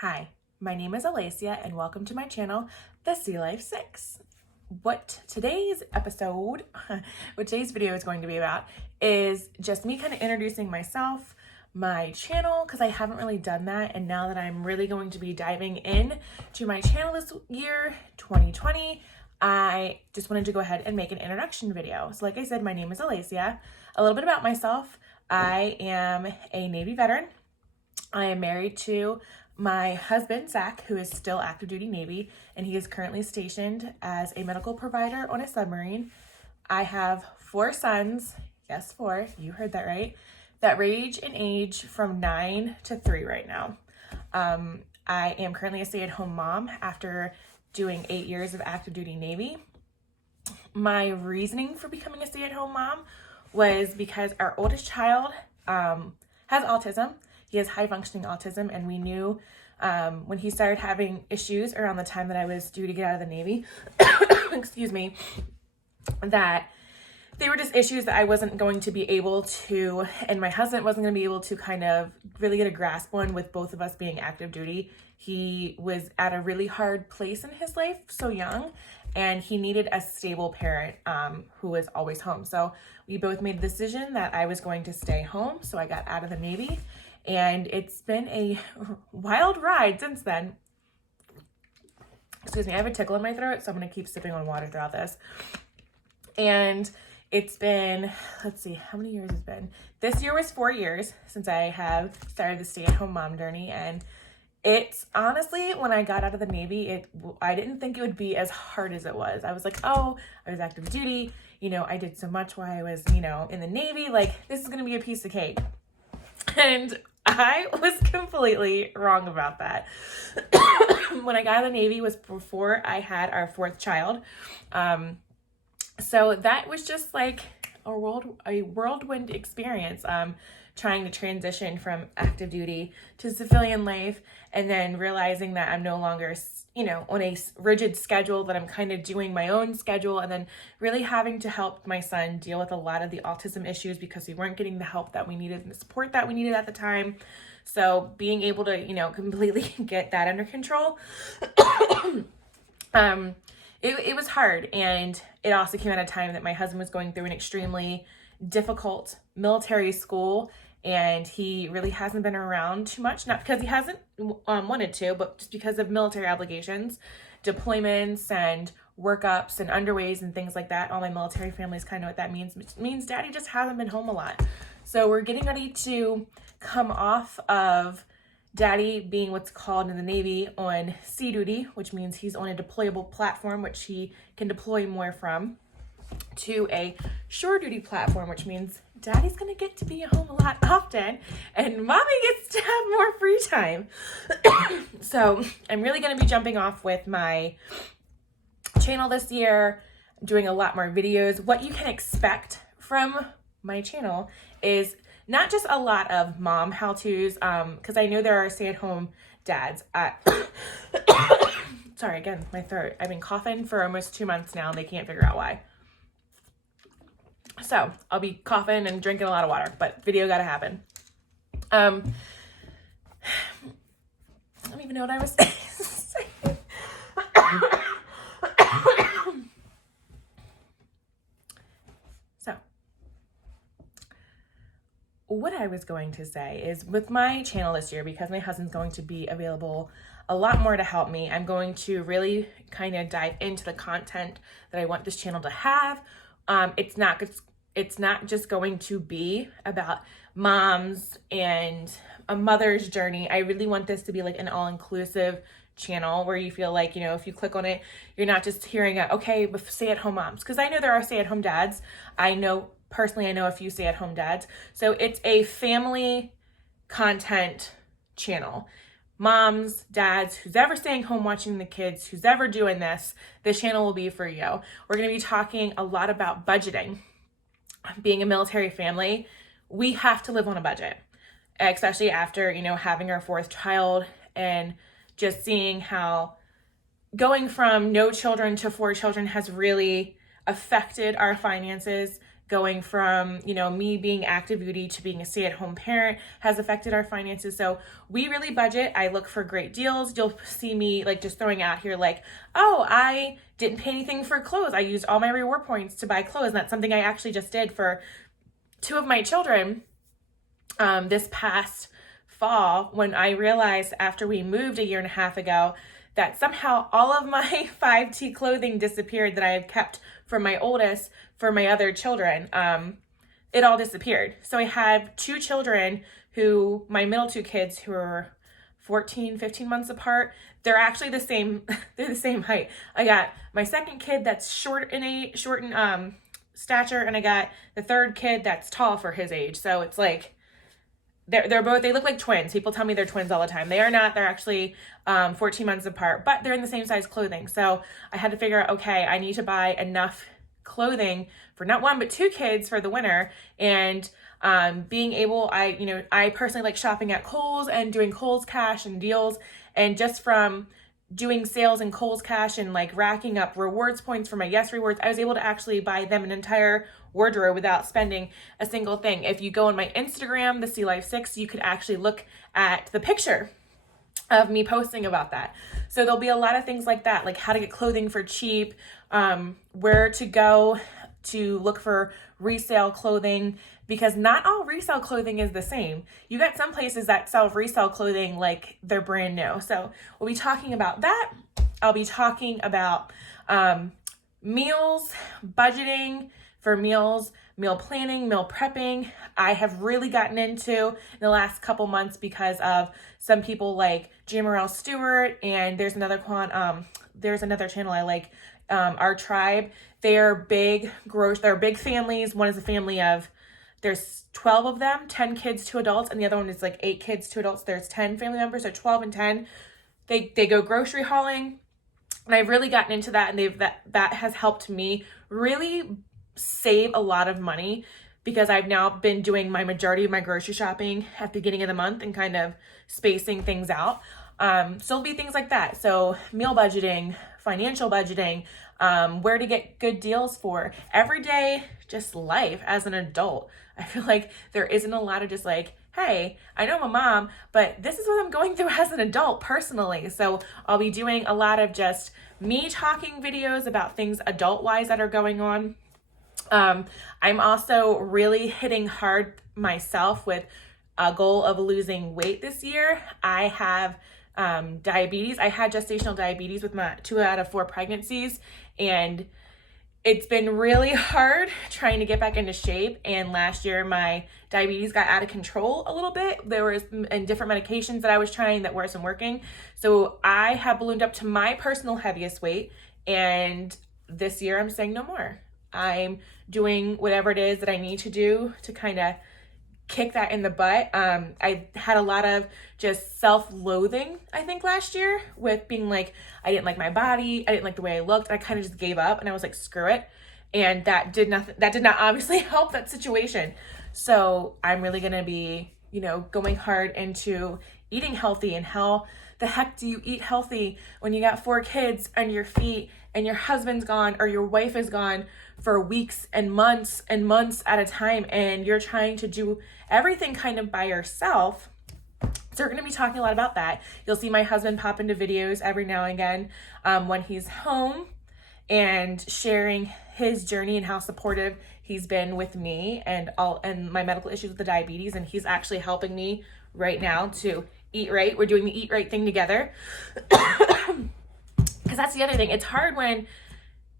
Hi, my name is Alacia and welcome to my channel, The Sea Life 6. What today's video is going to be about is just me kind of introducing myself, my channel, because I haven't really done that, and now that I'm really going to be diving in to my channel this year, 2020, I just wanted to go ahead and make an introduction video. So like I said, my name is Alacia. A little bit about myself. I am a Navy veteran. I am married to my husband, Zach, who is still active duty Navy, and he is currently stationed as a medical provider on a submarine. I have 4 sons, yes, 4, you heard that right, that range in age from 9 to 3 right now. I am currently a stay-at-home mom after doing 8 years of active duty Navy. My reasoning for becoming a stay-at-home mom was because our oldest child has autism. He has high functioning autism, and we knew when he started having issues around the time that I was due to get out of the Navy, excuse me, that they were just issues that I wasn't going to be able to, and my husband wasn't going to be able to kind of really get a grasp on with both of us being active duty. He was at a really hard place in his life, so young, and he needed a stable parent who was always home. So we both made a decision that I was going to stay home, so I got out of the Navy. And it's been a wild ride since then. Excuse me, I have a tickle in my throat, so I'm going to keep sipping on water throughout this. And it's been, let's see, how many years it's been? This year was 4 years since I have started the stay-at-home mom journey. And it's honestly, when I got out of the Navy, I didn't think it would be as hard as it was. I was like, oh, I was active duty. You know, I did so much while I was, in the Navy. Like, this is going to be a piece of cake. And I was completely wrong about that. When I got out of the Navy was before I had our 4th child. So that was just like a whirlwind experience, trying to transition from active duty to civilian life, and then realizing that I'm no longer, on a rigid schedule, that I'm kind of doing my own schedule, and then really having to help my son deal with a lot of the autism issues because we weren't getting the help that we needed and the support that we needed at the time. So being able to, completely get that under control, it was hard. And it also came at a time that my husband was going through an extremely difficult military school, and he really hasn't been around too much, not because he hasn't wanted to, but just because of military obligations, deployments and workups and underways and things like that. All my military families kind of know what that means. It means daddy just hasn't been home a lot. So we're getting ready to come off of daddy being what's called in the Navy on sea duty, which means he's on a deployable platform, which he can deploy more from, to a shore duty platform, which means daddy's gonna get to be at home a lot often and mommy gets to have more free time. So I'm really gonna be jumping off with my channel this year, doing a lot more videos. What you can expect from my channel is not just a lot of mom how-tos, because I know there are stay-at-home dads. Sorry, again, my throat. I've been coughing for almost 2 months now, and they can't figure out why. So I'll be coughing and drinking a lot of water, but video gotta happen. I don't even know what I was saying. So what I was going to say is, with my channel this year, because my husband's going to be available a lot more to help me, I'm going to really kind of dive into the content that I want this channel to have. It's not just going to be about moms and a mother's journey. I really want this to be like an all-inclusive channel where you feel like, if you click on it, you're not just hearing with stay-at-home moms. Because I know there are stay-at-home dads. I know a few stay-at-home dads. So it's a family content channel. Moms, dads, who's ever staying home watching the kids, who's ever doing this channel will be for you. We're going to be talking a lot about budgeting. Being a military family, we have to live on a budget, especially after, having our 4th child, and just seeing how going from no children to 4 children has really affected our finances going from, you know, me being active duty to being a stay-at-home parent has affected our finances. So we really budget. I look for great deals. You'll see me like just throwing out here like, oh, I didn't pay anything for clothes. I used all my reward points to buy clothes. And that's something I actually just did for 2 of my children this past fall, when I realized after we moved a year and a half ago that somehow all of my 5T clothing disappeared that I have kept from my oldest for my other children. It all disappeared. So I have 2 children who, my middle 2 kids who are 14, 15 months apart, they're actually the same, they're the same height. I got my second kid that's short in stature, and I got the third kid that's tall for his age. So it's like, they're both, they look like twins. People tell me they're twins all the time. They are not. They're actually 14 months apart, but they're in the same size clothing. So I had to figure out, okay, I need to buy enough clothing for not 1, but 2 kids for the winter. And being able, I personally like shopping at Kohl's and doing Kohl's Cash and deals. And just from doing sales in Kohl's Cash and like racking up rewards points for my Yes Rewards, I was able to actually buy them an entire wardrobe without spending a single thing. If you go on my Instagram, the Sea Life 6, you could actually look at the picture of me posting about that. So there'll be a lot of things like that, like how to get clothing for cheap, where to go to look for resale clothing, because not all resale clothing is the same. You got some places that sell resale clothing like they're brand new. So we'll be talking about that. I'll be talking about meals, budgeting for meals, meal planning, meal prepping. I have really gotten into in the last couple months because of some people like Jamarelle Stewart, and there's another channel I like, Our Tribe. They're big families. One is a family of, there's 12 of them, 10 kids to adults, and the other one is like 8 kids to adults. There's 10 family members, so 12 and 10. They go grocery hauling, and I've really gotten into that, and that has helped me really save a lot of money, because I've now been doing my majority of my grocery shopping at the beginning of the month and kind of spacing things out. So it'll be things like that. So meal budgeting, financial budgeting, where to get good deals for everyday just life as an adult. I feel like there isn't a lot of just like, hey, I know I'm a mom, but this is what I'm going through as an adult personally. So I'll be doing a lot of just me talking videos about things adult-wise that are going on. I'm also really hitting hard myself with a goal of losing weight this year. I have diabetes. I had gestational diabetes with my 2 out of 4 pregnancies, and it's been really hard trying to get back into shape. And last year my diabetes got out of control a little bit. There was different medications that I was trying that wasn't working. So I have ballooned up to my personal heaviest weight, and this year I'm saying no more. I'm doing whatever it is that I need to do to kind of kick that in the butt. I had a lot of just self-loathing, I think, last year, with being like, I didn't like my body, I didn't like the way I looked, and I kind of just gave up, and I was like, screw it. And that did not obviously help that situation. So I'm really gonna be, going hard into eating healthy. And how the heck do you eat healthy when you got 4 kids on your feet and your husband's gone or your wife is gone for weeks and months at a time, and you're trying to do everything kind of by yourself? So we're going to be talking a lot about that. You'll see my husband pop into videos every now and again when he's home, and sharing his journey and how supportive he's been with me and my medical issues with the diabetes. And he's actually helping me right now to eat right. We're doing the Eat Right thing together. Because that's the other thing. It's hard when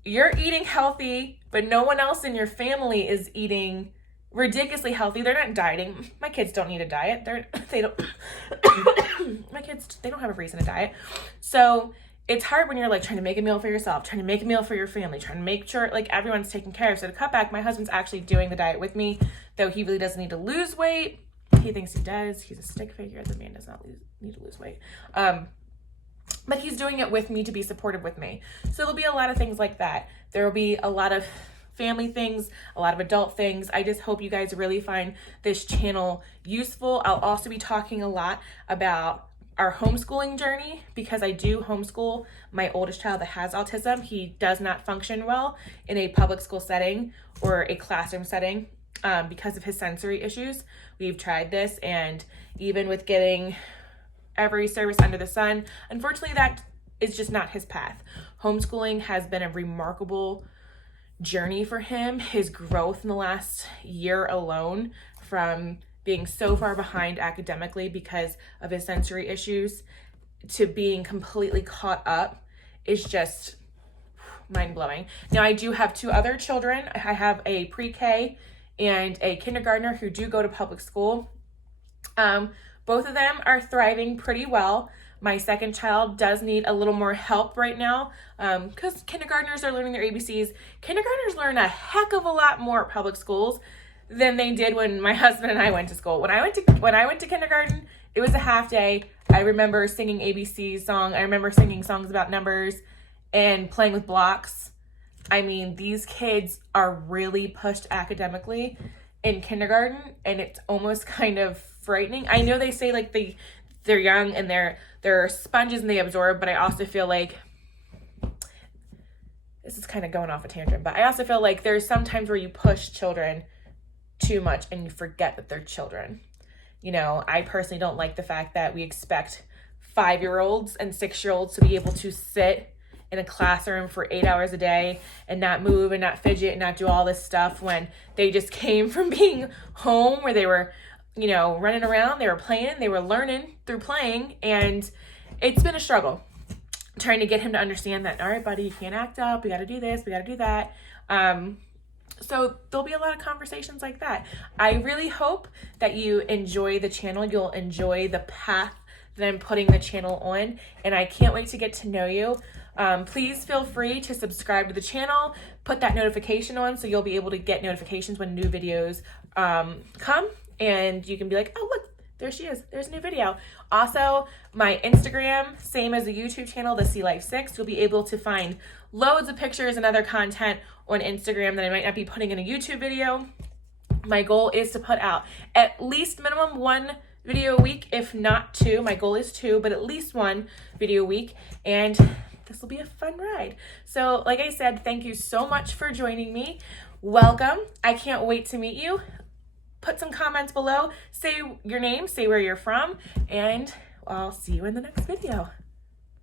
you're eating healthy, but no one else in your family is eating ridiculously healthy. They're not dieting. My kids don't need a diet. They don't have a reason to diet. So it's hard when you're like trying to make a meal for yourself, trying to make a meal for your family, trying to make sure like everyone's taken care of. So to cut back, my husband's actually doing the diet with me, though he really doesn't need to lose weight. He thinks he does. He's a stick figure. The man does not need to lose weight. But he's doing it with me to be supportive with me. So there'll be a lot of things like that. There will be a lot of family things, a lot of adult things. I just hope you guys really find this channel useful. I'll also be talking a lot about our homeschooling journey, because I do homeschool my oldest child that has autism. He does not function well in a public school setting or a classroom setting because of his sensory issues. We've tried this, and even with getting every service under the sun, unfortunately that is just not his path. Homeschooling has been a remarkable journey for him. His growth in the last year alone, from being so far behind academically because of his sensory issues to being completely caught up, is just mind-blowing. Now, I do have 2 other children. I have a pre-K and a kindergartner who do go to public school. Both of them are thriving pretty well. My second child does need a little more help right now because kindergartners are learning their ABCs. Kindergartners learn a heck of a lot more at public schools than they did when my husband and I went to school. When I went to kindergarten, it was a half day. I remember singing ABC song. I remember singing songs about numbers and playing with blocks. I mean, these kids are really pushed academically in kindergarten, and it's almost kind of frightening. I know they say like they're young and they're sponges and they absorb, but I also feel like, this is kind of going off a tangent, but I also feel like there's some times where you push children too much and you forget that they're children. You know, I personally don't like the fact that we expect 5-year-olds and 6-year-olds to be able to sit in a classroom for 8 hours a day and not move and not fidget and not do all this stuff when they just came from being home where they were, you know, running around, they were playing, they were learning through playing. And it's been a struggle trying to get him to understand that, all right, buddy, you can't act up, we got to do this, we got to do that. So there'll be a lot of conversations like that. I really hope that you enjoy the channel. You'll enjoy the path that I'm putting the channel on, and I can't wait to get to know you. Please feel free to subscribe to the channel, put that notification on so you'll be able to get notifications when new videos come, and you can be like, oh, look, there she is. There's a new video. Also, my Instagram, same as the YouTube channel, the Sea Life 6. You'll be able to find loads of pictures and other content on Instagram that I might not be putting in a YouTube video. My goal is to put out at least minimum 1 video a week, if not 2. My goal is 2, but at least 1 video a week. And this will be a fun ride. So like I said, thank you so much for joining me. Welcome. I can't wait to meet you. Put some comments below, say your name, say where you're from, and I'll see you in the next video.